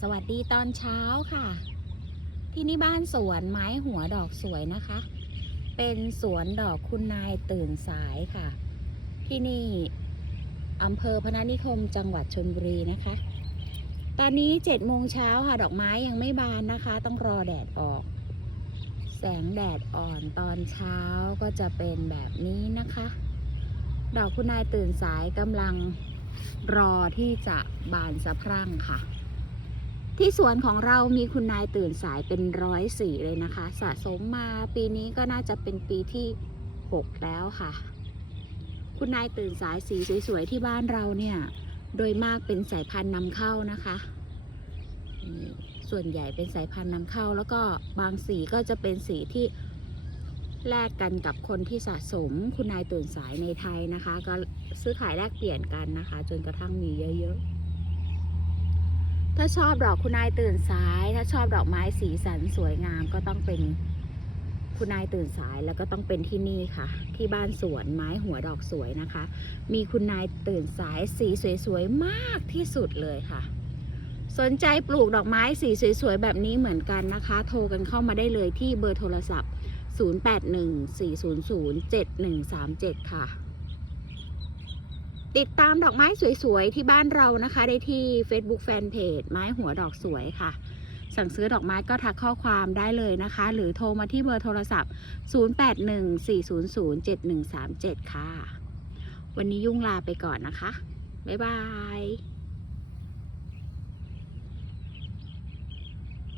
สวัสดีตอนเช้าค่ะ ที่นี่บ้านสวนไม้หัวดอกสวยนะคะ เป็นสวนดอกคุณนายตื่นสายค่ะ ที่นี่อำเภอพนัสนิคมจังหวัดชลบุรีนะคะ ตอนนี้เจ็ดโมงเช้าค่ะ ดอกไม้ยังไม่บานนะคะ ต้องรอแดดออก แสงแดดอ่อนตอนเช้าก็จะเป็นแบบนี้นะคะ ดอกคุณนายตื่นสายกำลังรอที่จะบานสะพรั่งค่ะ ที่สวนของเรามีคุณนายตื่นสายเป็นร้อยสีเลยนะคะ สะสมมาปีนี้ก็น่าจะเป็นปีที่ 6 แล้วค่ะ คุณนายตื่นสายสีสวยๆที่บ้านเราเนี่ย โดยมากเป็นสายพันธุ์นำเข้านะคะส่วนใหญ่เป็นสายพันธุ์นำเข้า แล้วก็บางสีก็จะเป็นสีที่แลกกันกับคนที่สะสมคุณนายตื่นสายในไทยนะคะ ก็ซื้อขายแลกเปลี่ยนกันนะคะ จนกระทั่งมีเยอะๆ ถ้าชอบดอกคุณนายตื่นสาย ถ้าชอบดอกไม้สีสันสวยงามก็ต้องเป็นคุณนายตื่นสายแล้วก็ต้องเป็นที่นี่ค่ะ ที่บ้านสวนไม้หัวดอกสวยนะคะ มีคุณนายตื่นสายสีสวยๆมากที่สุดเลยค่ะ สนใจปลูกดอกไม้สีสวยๆแบบนี้เหมือนกันนะคะ โทรกันเข้ามาได้เลยที่เบอร์โทรศัพท์ 0814007137 ค่ะ ติดตามดอกไม้สวยๆ ที่บ้านเรานะคะ ได้ที่ Facebook Fanpage ไม้หัวดอกสวยค่ะ สั่งซื้อดอกไม้ก็ทักข้อความได้เลยนะคะ หรือโทรมาที่เบอร์โทรศัพท์ 0814007137 ค่ะ วันนี้ยุ่งลาไปก่อนนะคะ บ๊ายบาย